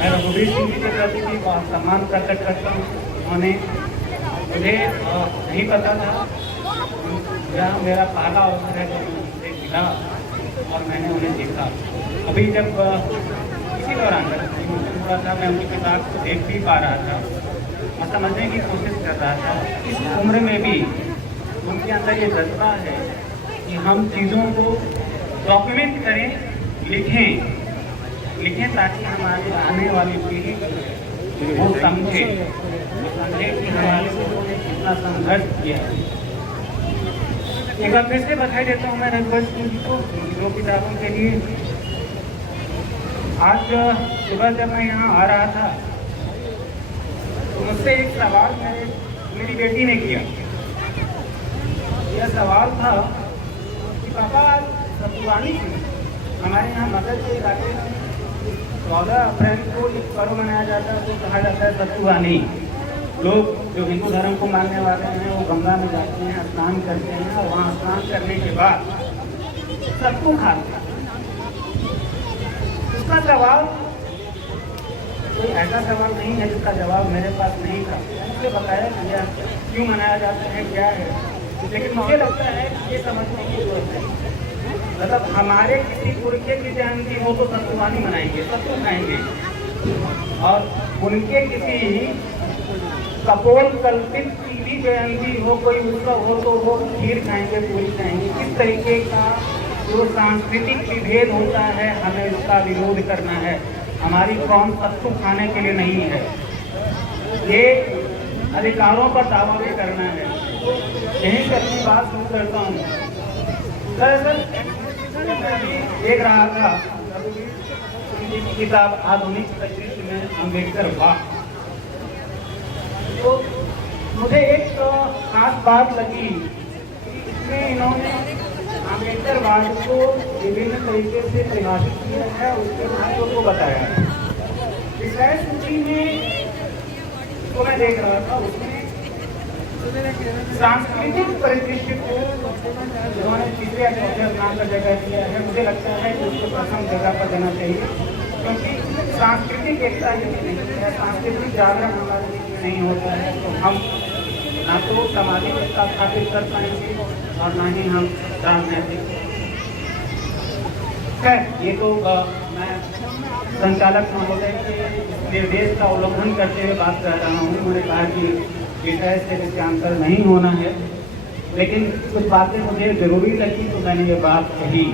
मैं रघुवीर सिंह जी के प्रति भी बहुत सम्मान प्रकट करता हूँ। उन्होंने मुझे नहीं पता था, यह मेरा पहला अवसर है जब मुझे मिला और मैंने उन्हें देखा। अभी जब इसी दौरान थोड़ा सा मैं उनकी किताब को देख भी पा रहा था और समझने की कोशिश कर रहा था, इस उम्र में भी उनके अंदर ये जज्बा है कि हम चीज़ों को डॉक्यूमेंट करें, लिखें ताकि हमारी आने वाली पीढ़ी वो समझे कि हमारे लोगों ने कितना संघर्ष किया है। एक बार फिर से बधाई देता हूँ मैं रघुवीर सिंह जी को दो किताबों के लिए। आज सुबह जब मैं यहाँ आ रहा था तो मुझसे एक सवाल मेरी बेटी ने किया। यह सवाल था कि पापा सतुवानी हमारे यहाँ मदद के इलाके में 14 अप्रैल को एक पर्व मनाया जाता है, तो कहा जाता है सतुवानी। लोग जो हिंदू धर्म को मानने वाले हैं वो गंगा में जाते हैं, स्नान करते हैं और वहाँ स्नान करने के बाद सत्तू खाते हैं। उसका जवाब कोई ऐसा सवाल नहीं है जिसका जवाब मेरे पास नहीं था। मुझे बताया कि यह क्यों मनाया जाता है, क्या है, लेकिन मुझे लगता है कि ये समझने की जरूरत है। मतलब हमारे किसी पुरखे की जयंती हो तो सत्तुवानी मनाएंगे, सत्तू खाएंगे, और उनके किसी कपोल कल्पित की जयंती हो, कोई उत्सव हो तो वो खीर खाएंगे, पूरी खाएंगे। इस तरीके का जो सांस्कृतिक विभेद होता है हमें उसका विरोध करना है। हमारी कौम सत्तू खाने के लिए नहीं है, ये अधिकारों पर दावा भी करना है। यही से अपनी बात शुरू करता हूँ। दरअसल देख रहा था किताब आधुनिक परिदृश्य में अम्बेडकर वाद, तो मुझे एक खास बात लगी कि इसमें इन्होंने अम्बेडकर वाद को विभिन्न तरीके से परिभाषित किया है, उसके महत्व को बताया है। विषय सूची में तो मैं देख रहा था, उसमें सांस्कृतिक परिदृश्य को उन्होंने तीसरे या चौथे स्थान पर जगह दिया है। मुझे लगता है कि उसको प्रथम जगह पर देना चाहिए, क्योंकि सांस्कृतिक एकता यदि नहीं है, सांस्कृतिक जागरण हमारे बीच में नहीं होता है तो हम ना तो सामाजिक एकता स्थापित कर पाएंगे और ना ही हम राजनैतिक। खैर, ये तो मैं संचालक महोदय के निर्देश का उल्लंघन करते हुए बात कर रहा हूँ। उन्होंने कहा कि विषय से विषयांतर नहीं होना है, लेकिन कुछ बातें मुझे जरूरी लगी तो मैंने ये बात कही।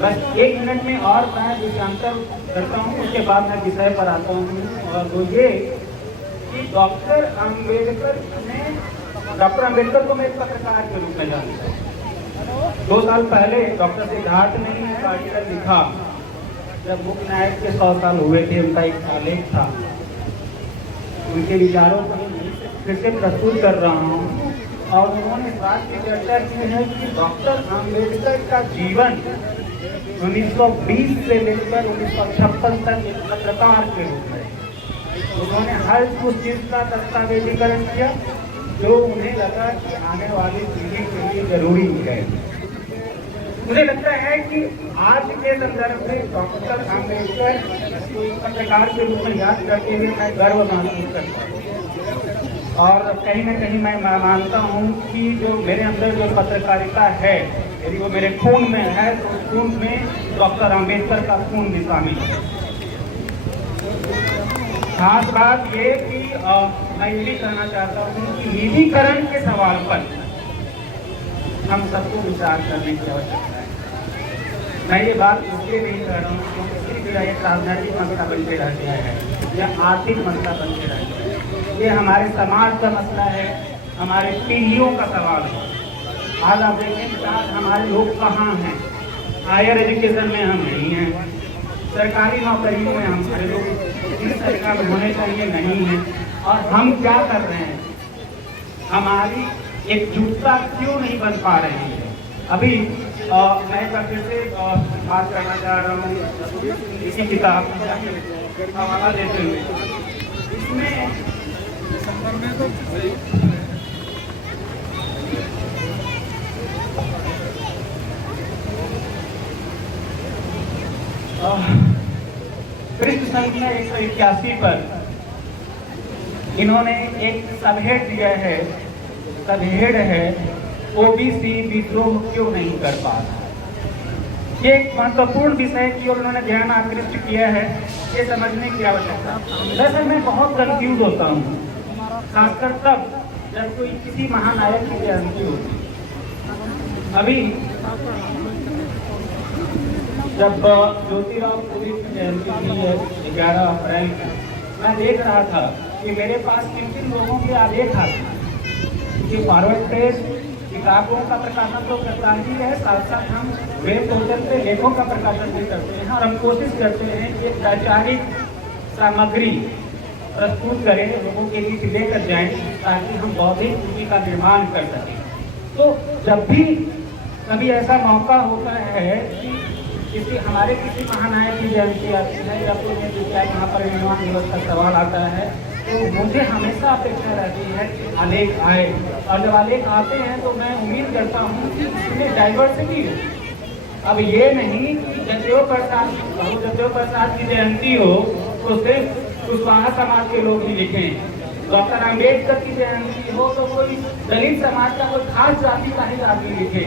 बस 1 मिनट में और मैं विषयांतर करता हूँ, उसके बाद मैं विषय पर आता हूँ। और वो ये कि डॉक्टर अम्बेडकर को मैं एक पत्रकार के रूप में जानता हूँ। 2 साल पहले डॉक्टर सिद्धार्थ ने एक आर्टिकल लिखा, जब मुख्य न्यायिक के 100 साल हुए थे, उनका एक आलेख था। उनके विचारों को फिर से प्रस्तुत कर रहा हूँ। और उन्होंने इस बात की चर्चा की है कि डॉक्टर अम्बेडकर का जीवन 1920 से लेकर 1956 तक एक पत्रकार के रूप में उन्होंने हर उस चीज का दस्तावेजीकरण किया जो उन्हें लगा कि आने वाली पीढ़ी के लिए जरूरी है। मुझे लगता है कि आज के संदर्भ में डॉक्टर अम्बेडकर को एक पत्रकार के रूप में याद करते हुए मैं गर्व महसूस करता हूँ। और कहीं ना कहीं मैं मानता हूँ कि जो मेरे अंदर जो पत्रकारिता है, यदि वो मेरे खून में है तो उस खून में डॉक्टर अम्बेडकर का खून भी शामिल है। खास बात ये कि मैं ये भी कहना चाहता हूँ कि निजीकरण के सवाल पर हम सबको विचार करने की आवश्यकता है। मैं ये बात इसलिए नहीं कह रहा हूँ क्योंकि सिर्फ एक राजनीतिक मसला बन के रह गया है या आर्थिक मसला बन के रह गया है। ये हमारे समाज का मसला है, हमारे पीढ़ियों का सवाल है। आज आप देखें कि आज हमारे लोग कहाँ हैं? हायर एजुकेशन में हम नहीं हैं, सरकारी नौकरियों में हमारे लोग इस सरकार में होने चाहिए नहीं है। और हम क्या कर रहे हैं? हमारी एकजुटता क्यों नहीं बन पा रही है? अभी मैं फिर से बात करना चाह रहा हूँ इसी किताब का हवाला देते हुए। इसमें पृष्ठ संख्या 181 पर इन्होंने एक सबहेड दिया है, सबहेड है ओबीसी विद्रोह क्यों नहीं कर पा रहा। ये एक महत्वपूर्ण विषय की ओर उन्होंने ध्यान आकृष्ट किया है, ये समझने की आवश्यकता। वैसे मैं बहुत कंफ्यूज होता हूँ, खासकर तब जब कोई किसी महानायक की जयंती होती। अभी जब ज्योतिराव फुले की जयंती थी 11 अप्रैल, मैं देख रहा था कि मेरे पास किन लोगों के आलेख आते कि फॉरवर्ड पेज किताबों का प्रकाशन तो करता ही है, साथ साथ हम वेब पोर्टल पे लेखों का प्रकाशन भी करते हैं और हम कोशिश करते हैं कि एक वैचारिक सामग्री प्रस्तुत करें, लोगों के लिए लेकर जाएं, ताकि हम बौद्धिक पूंजी का निर्माण कर सकें। तो जब भी कभी ऐसा मौका होता है कि हमारे किसी महानायक की जयंती आती है या कोई महापरिनिर्वाण दिवस का सवाल आता है, तो मुझे हमेशा अपेक्षा रहती है कि आलेख आए, और जब आलेख आते हैं तो मैं उम्मीद करता हूँ कि इसमें डाइवर्सिटी हो। अब ये नहीं कि जदयू प्रसाद की जयंती हो तो सिर्फ कुशवाहा समाज के लोग ही लिखें, डॉक्टर अम्बेडकर की जयंती हो तो कोई दलित समाज का कोई खास जाति का ही आदमी लिखे।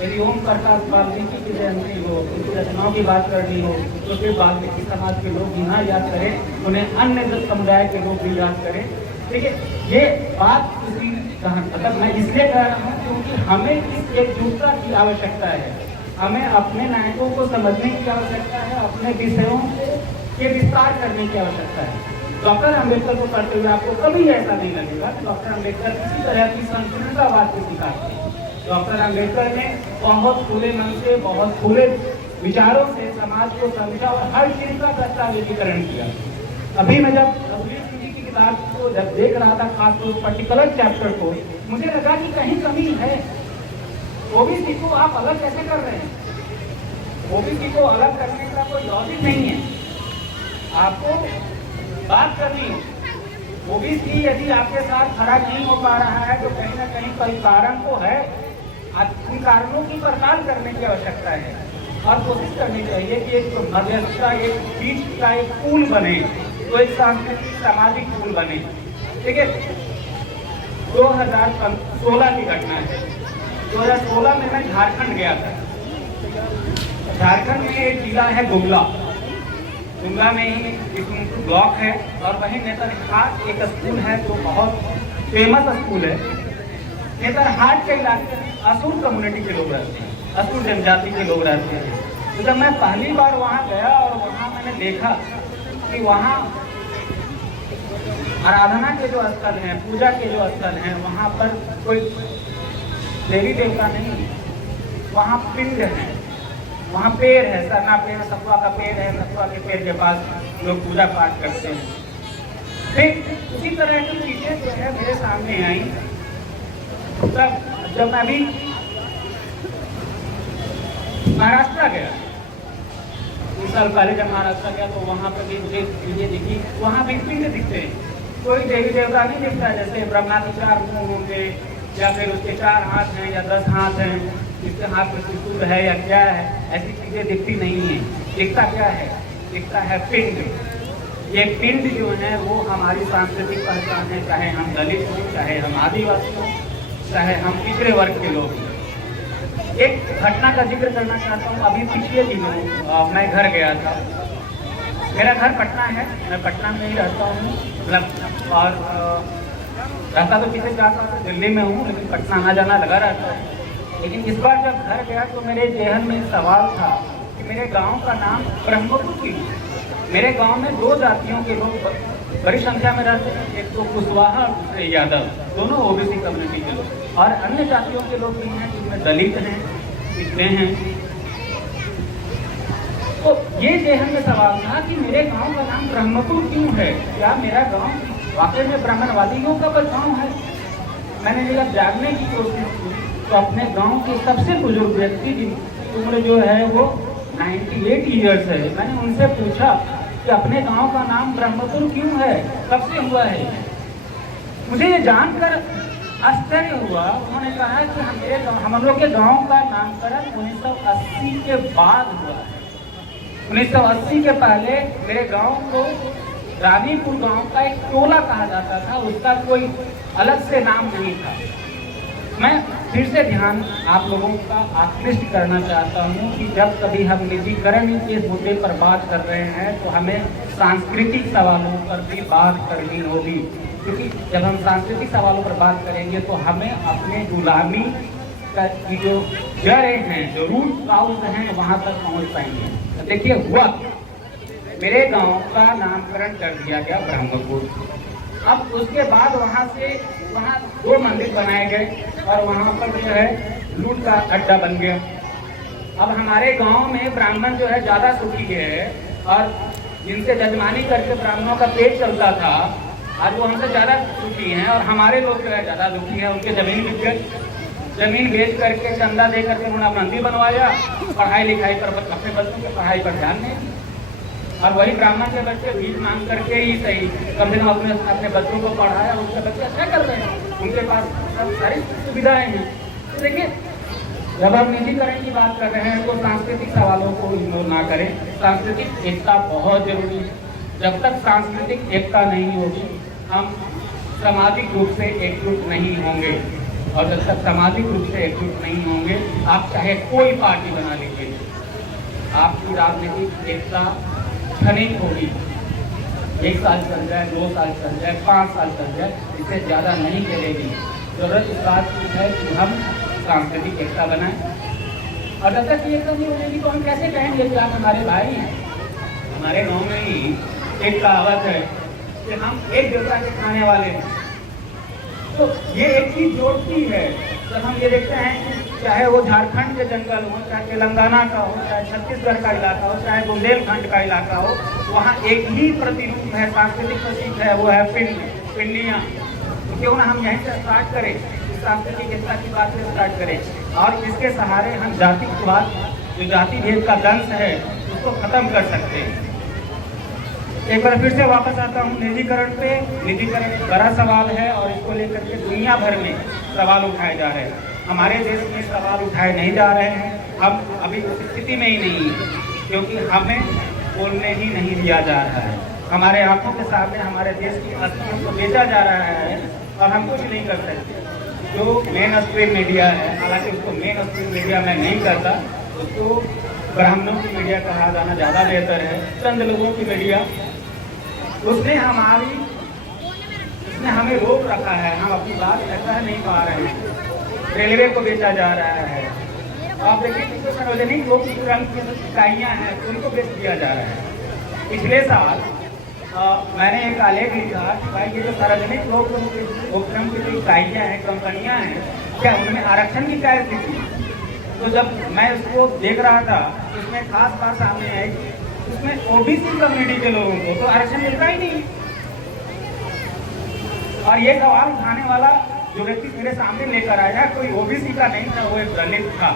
यदि ओम प्रकाश वाल्मीकि की जयंती हो, उनकी रचनाओं की बात करनी हो, तो फिर वाल्मीकि समाज के लोग ही ना याद करें, उन्हें अन्य समुदाय के लोग भी याद करें। ठीक है, ये बात किसी मतलब मैं इसलिए कह रहा हूँ क्योंकि हमें इस एकजुटता की आवश्यकता है, हमें अपने नायकों को समझने की आवश्यकता है, अपने विषयों के विस्तार करने की आवश्यकता है। डॉक्टर अम्बेडकर को पढ़ते हुए आपको कभी ऐसा नहीं लगेगा कि डॉक्टर अम्बेडकर किसी तरह की संस्कृतवाद को सिखाते हैं। डॉक्टर अम्बेडकर ने बहुत खुले मन से, बहुत खुले विचारों से समाज को समझा और हर चीज का दस्तावेजीकरण किया। अभी मैं जब की किताब को जब देख रहा था, खासतौर पर्टिकुलर चैप्टर को, मुझे लगा कि कहीं कमी है। ओबीसी को आप अलग कैसे कर रहे हैं? ओबीसी को अलग करने का कोई लॉजिक नहीं है। आपको बात करनी हो, ओबीसी यदि आपके साथ खड़ा नहीं हो पा रहा है तो कहीं ना कहीं कोई कारण तो है। उन कारणों की पड़ताल करने की आवश्यकता है और कोशिश करनी चाहिए कि एक मध्यस्थता, एक बीच का एक पुल बने, तो एक सांस्कृतिक सामाजिक पुल बने। ठीक है, 2016 की घटना है। 2016 में मैं झारखंड गया था। झारखंड में एक जिला है गुमला, गुमला में ही एक ब्लॉक है और वहीं नेतरहाट एक स्कूल है जो बहुत फेमस स्कूल है। नेतरहाट के इलाके में असुर कम्युनिटी के लोग रहते हैं, असुर जनजाति के लोग रहते हैं। तो जब मैं पहली बार वहाँ गया और वहाँ मैंने देखा कि वहाँ आराधना के जो स्थल हैं, पूजा के जो स्थल हैं, वहाँ पर कोई देवी देवता नहीं, वहाँ पिंड है, वहाँ पेड़ है, सरना पेड़, सतुआ का पेड़ है, सतुआ के पेड़ के पास लोग पूजा पाठ करते हैं। फिर उसी तरह की चीजें जो है मेरे सामने आई। तब जब मैं भी महाराष्ट्र गया, 2 साल पहले जब महाराष्ट्र गया तो वहाँ पर भी मुझे चीजें दिखी। वहाँ भी पिंड दिखते हैं, कोई देवी देवता नहीं दिखता, जैसे ब्रह्मा के 4 मुंह होंगे या फिर उसके 4 हाथ हैं या 10 हाथ हैं, जिसके हाथ में त्रिशूल है या क्या है, ऐसी चीजें दिखती नहीं है। दिखता क्या है? दिखता है पिंड। ये पिंड जो है वो हमारी सांस्कृतिक पहचान है, चाहे हम दलित हों, चाहे हम आदिवासी हों, चाहे हम पिछड़े वर्ग के लोग। एक घटना का जिक्र करना चाहता हूँ। अभी पिछले दिनों मैं घर गया था। मेरा घर पटना है, मैं पटना में ही रहता हूँ, मतलब और रहता तो पिछले 4 साल से दिल्ली में हूँ, लेकिन पटना आना जाना लगा रहता है। लेकिन इस बार जब घर गया तो मेरे जेहन में सवाल था कि मेरे गांव का नाम ब्रह्मपुर क्यों। मेरे गांव में 2 जातियों के लोग बड़ी संख्या में रहते हैं, एक तो कुशवाहा और दूसरे यादव, दोनों ओबीसी कम्युनिटी के लोग, और अन्य जातियों के लोग भी हैं जिसमें दलित हैं, पिछड़े हैं। तो ये जेहन में सवाल था कि मेरे गांव का नाम ब्रह्मपुर क्यों है, क्या मेरा गांव वाकई में ब्राह्मणवादियों का गांव है। मैंने जब जानने की कोशिश की तो अपने गांव के सबसे बुजुर्ग व्यक्ति की उम्र जो है वो 98 ईयर्स है। मैंने उनसे पूछा कि अपने गांव का नाम ब्रह्मपुर क्यों है, कब से हुआ है। मुझे ये जानकर आश्चर्य हुआ। उन्होंने कहा कि हम लोग के गांव का नामकरण 1980 के बाद हुआ है। 1980 के पहले मेरे गांव को रानीपुर गांव का एक टोला कहा जाता था, उसका कोई अलग से नाम नहीं था। मैं फिर से ध्यान आप लोगों का आकृष्ट करना चाहता हूं कि जब कभी हम निजीकरण के मुद्दे पर बात कर रहे हैं तो हमें सांस्कृतिक सवालों पर भी बात करनी होगी, क्योंकि जब हम सांस्कृतिक सवालों पर बात करेंगे तो हमें अपने गुलामी की जो जड़ें हैं, जो रूट काउज हैं, वहां तक पहुंच पाएंगे। तो देखिए, हुआ मेरे गांव का नामकरण कर दिया गया ब्रह्मपुर। अब उसके बाद वहां 2 मंदिर बनाए गए और वहां पर जो है लूट का अड्डा बन गया। अब हमारे गांव में ब्राह्मण जो है ज्यादा सुखी है, और जिनसे जजमानी करके ब्राह्मणों का पेट चलता था, आज वो हमसे ज्यादा सुखी हैं, और हमारे लोग जो है ज्यादा दुखी हैं। उनके जमीन बिक गई, जमीन बेच करके चंदा दे करके उन्होंने मंदिर बनवाया, पढ़ाई लिखाई पर अपने बच्चों की पढ़ाई पर ध्यान नहीं। और वही ब्राह्मण के बच्चे भीख मांग करके ही सही, कम से कम अपने बच्चों को पढ़ाया, उनके बच्चे अच्छा कर रहे हैं, उनके पास सब सारी सुविधाएं हैं। तो देखिए, जब हम निजीकरण की बात कर रहे हैं तो सांस्कृतिक सवालों को इग्नोर ना करें। सांस्कृतिक एकता बहुत जरूरी है। जब तक सांस्कृतिक एकता नहीं होगी, हम सामाजिक रूप से एकजुट नहीं होंगे, और जब तक सामाजिक रूप से एकजुट नहीं होंगे, आप चाहे कोई पार्टी बना लीजिए, आपकी राजनीतिक एकता क्षणिक होगी। 1 साल चल जाए, 2 साल चल जाए, 5 साल चल जाए, इससे ज़्यादा नहीं चलेगी। जरूरत इस बात की है कि हम सांस्कृतिक एकता बनाएं, और जब तक ये एकता नहीं होगी तो हम कैसे कहेंगे कि आप हमारे भाई हैं। हमारे गांव में ही एक कहावत है कि हम एक देवता के खाने वाले हैं। तो ये एक चीज जोड़ती है। जब हम ये देखते हैं कि चाहे वो झारखंड के जंगल हो, चाहे तेलंगाना का हो, चाहे छत्तीसगढ़ का इलाका हो, चाहे बुंदेलखंड का इलाका हो, वहाँ एक ही प्रतिरूप है, सांस्कृतिक प्रतीक है, वो है पिंडियाँ। तो क्यों ना हम यहीं से स्टार्ट करें, इस सांस्कृतिक एकता की बात से स्टार्ट करें, और इसके सहारे हम जातिवाद, जो जाति भेद का दंश है, उसको खत्म कर सकते हैं। एक बार फिर से वापस आता हूँ निजीकरण पे। निजीकरण एक बड़ा सवाल है, और इसको लेकर के दुनिया भर में सवाल उठाए जा रहे हैं। हमारे देश में सवाल उठाए नहीं जा रहे हैं। हम अभी उस स्थिति में ही नहीं है, क्योंकि हमें बोलने ही नहीं दिया जा रहा है। हमारे आंखों के सामने हमारे देश की अस्तित्व को बेचा जा रहा है, और हम कुछ नहीं कर सकते। जो मेन स्ट्रीम मीडिया है, हालांकि उसको मेन स्ट्रीम मीडिया में नहीं करता, उसको ब्राह्मणों की मीडिया कहा जाना ज़्यादा बेहतर है, चंद लोगों की मीडिया, उसने हमें रोक रखा है। हम अपनी बात कह नहीं पा रहे हैं। रेलवे को बेचा जा रहा है। आप देखिए, जो सार्वजनिक लोक उपक्रम की इकाइयाँ हैं, उनको बेच दिया जा रहा है। पिछले साल मैंने एक आलेख लिखा कि भाई ये जो सार्वजनिक लोक उपक्रम की जो इकाइयाँ हैं, कंपनियाँ हैं, क्या उनमें आरक्षण की क्या स्थिति? तो जब मैं उसको देख रहा था, उसमें खास बात सामने आई कि उसमें ओबीसी कम्युनिटी के लोगों को तो आरक्षण मिलता ही नहीं। और ये सवाल उठाने वाला जो व्यक्ति मेरे सामने लेकर आया, कोई ओबीसी का नहीं था, वो एक दलित था।